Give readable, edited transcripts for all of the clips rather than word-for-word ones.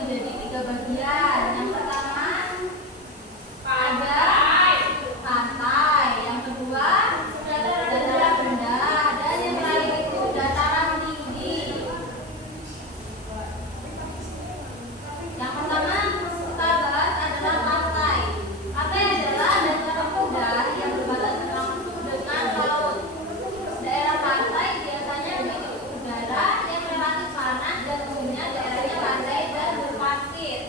menjadi 3 bagian. Yang pertama ada pantai, yang kedua dataran rendah, dan yang terakhir itu dataran tinggi. Yang pertama kita bahas adalah pantai. Pantai adalah dataran rendah yang berbatasan langsung dengan laut. Daerah pantai biasanya memiliki udara yang relatif panas dan umumnya daerahnya landai dan berpasir.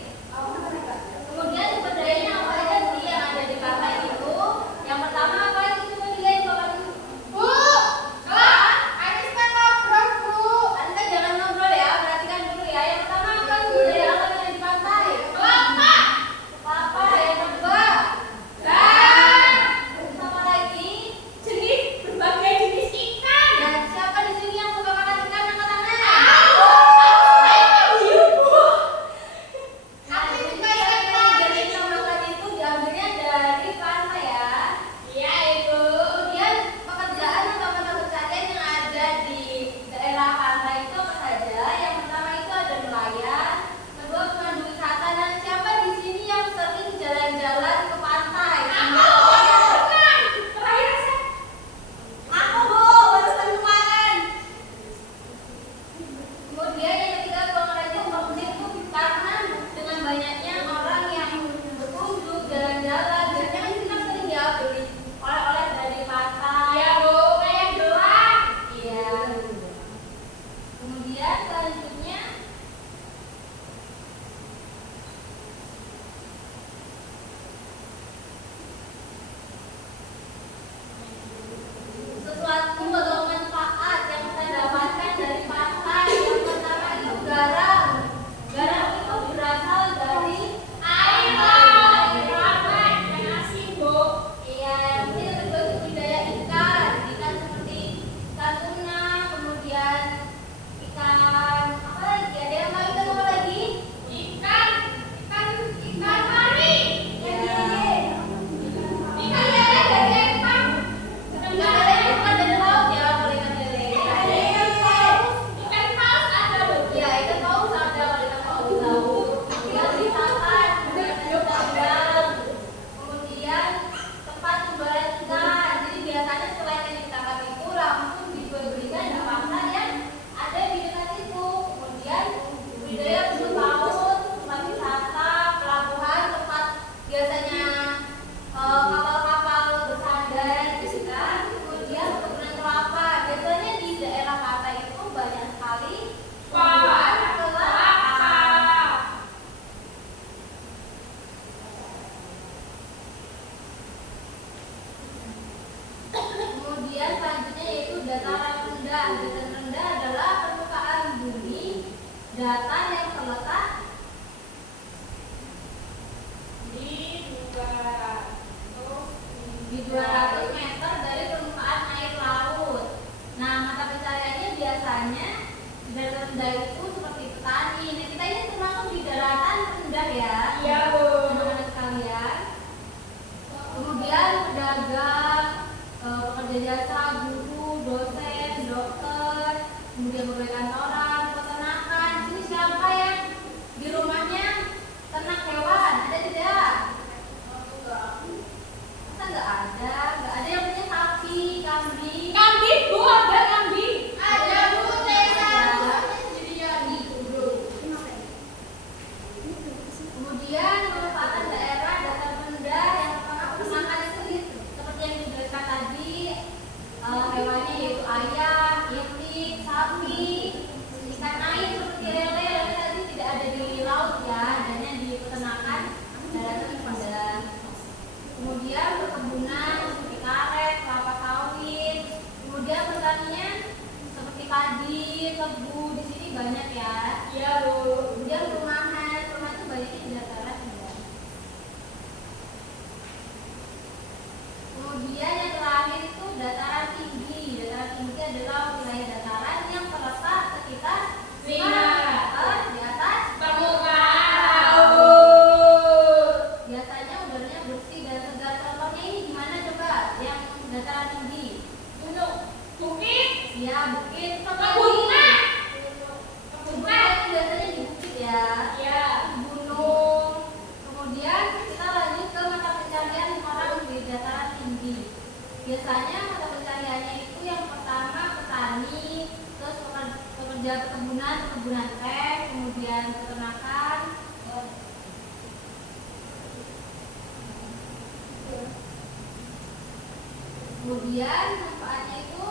Kemudian manfaatnya itu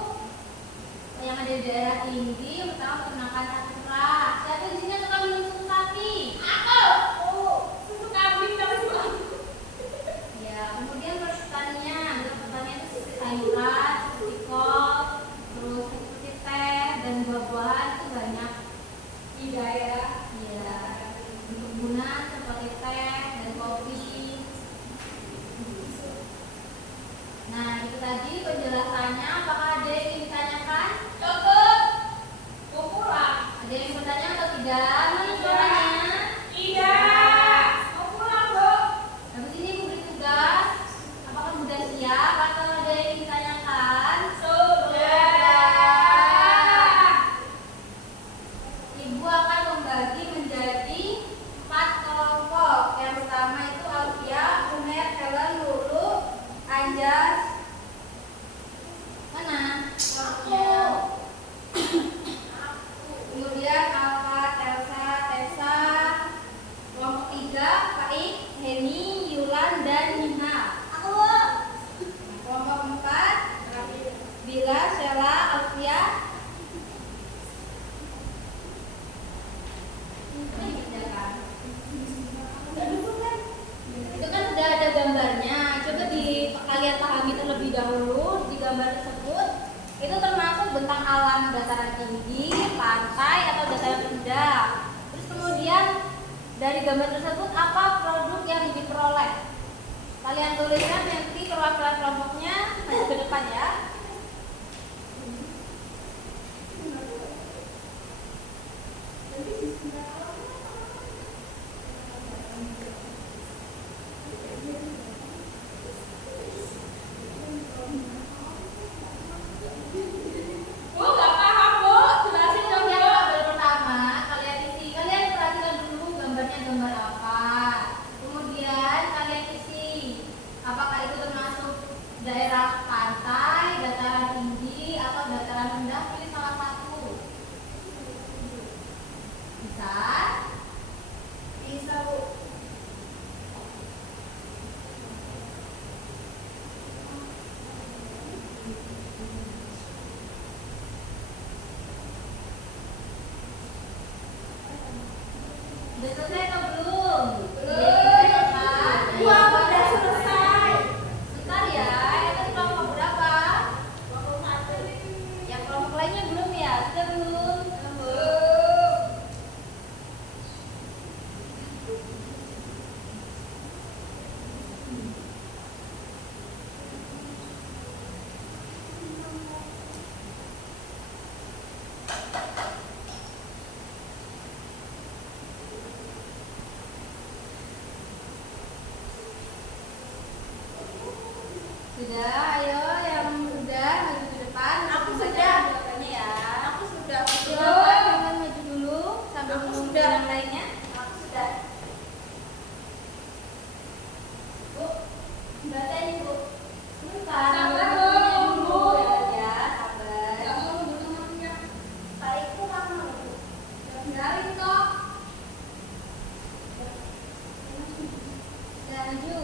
yang ada di daerah tinggi, pertama mengenalkan hati keras. Siapa di sini suka minum susu sapi? Aku. Oh, susu kambing tapi bukan. Ya, kemudian pertanian. Untuk pertanian itu seperti sayuran, seperti kol, terus seperti teh dan buah-buahan itu banyak Di daerah. ya. Untuk perkebunan seperti teh dan kopi. Nah, itu tadi penjelasannya. Apakah ada yang ingin ditanyakan? Cukup. Mau pulang. Ada yang bertanya atau tidak? Mana suaranya? Tidak. Mau pulang, Bu. Habis ini ibu beri tugas. Apakah sudah siap atau ada yang ingin ditanyakan? Sudah. Ibu akan membagi menjadi 4 kelompok. Yang pertama itu Alfia, Uner, Helen, Lulu, Anjas. Mana? Kelompoknya. Kemudian Alfa, Telsa, Tessa. Kelompok 3 Faik, Heni, Yulan, dan Nina. Aku. Kelompok 4 Bila, Sheila, Alfia. Itu kan sudah ada gambarnya. Coba kalian pahami terlebih dahulu di gambar tersebut. Itu termasuk bentang alam dataran tinggi, pantai atau dataran rendah. Terus kemudian dari gambar tersebut apa produk yang diperoleh? Kalian tuliskan nanti perwakilan kelompoknya maju ke depan ya. Bu, nggak paham, Bu. Jelasin dong, Yang Bu. tabel pertama kalian isi, kalian perhatikan dulu gambarnya gambar apa. Kemudian kalian isi apakah itu termasuk daerah pantai, dataran tinggi atau dataran rendah. Pilih salah satu. Bisa? Bisa, Bu. Udah selesai atau belum? Belum. Ya, kan? Wah, udah selesai. Bentar ya, itu kelompok berapa? Kelompok 1. Yang kelompok lainnya belum ya? Sudah belum? Belum. Sudah, ayo yang udah maju ke depan. Aku Baca sudah. jawabannya ya. Aku sudah. Silakan jangan maju dulu sambil Aku menunggu sudah. yang lainnya. Aku sudah. Bu, baca ini Bu. Sebentar. Sabar ambil bukunya dong, dulu Bu. ya, sabar. Nggak mau dulu namanya. Baikku kamu. Biarin kok. Sudah maju.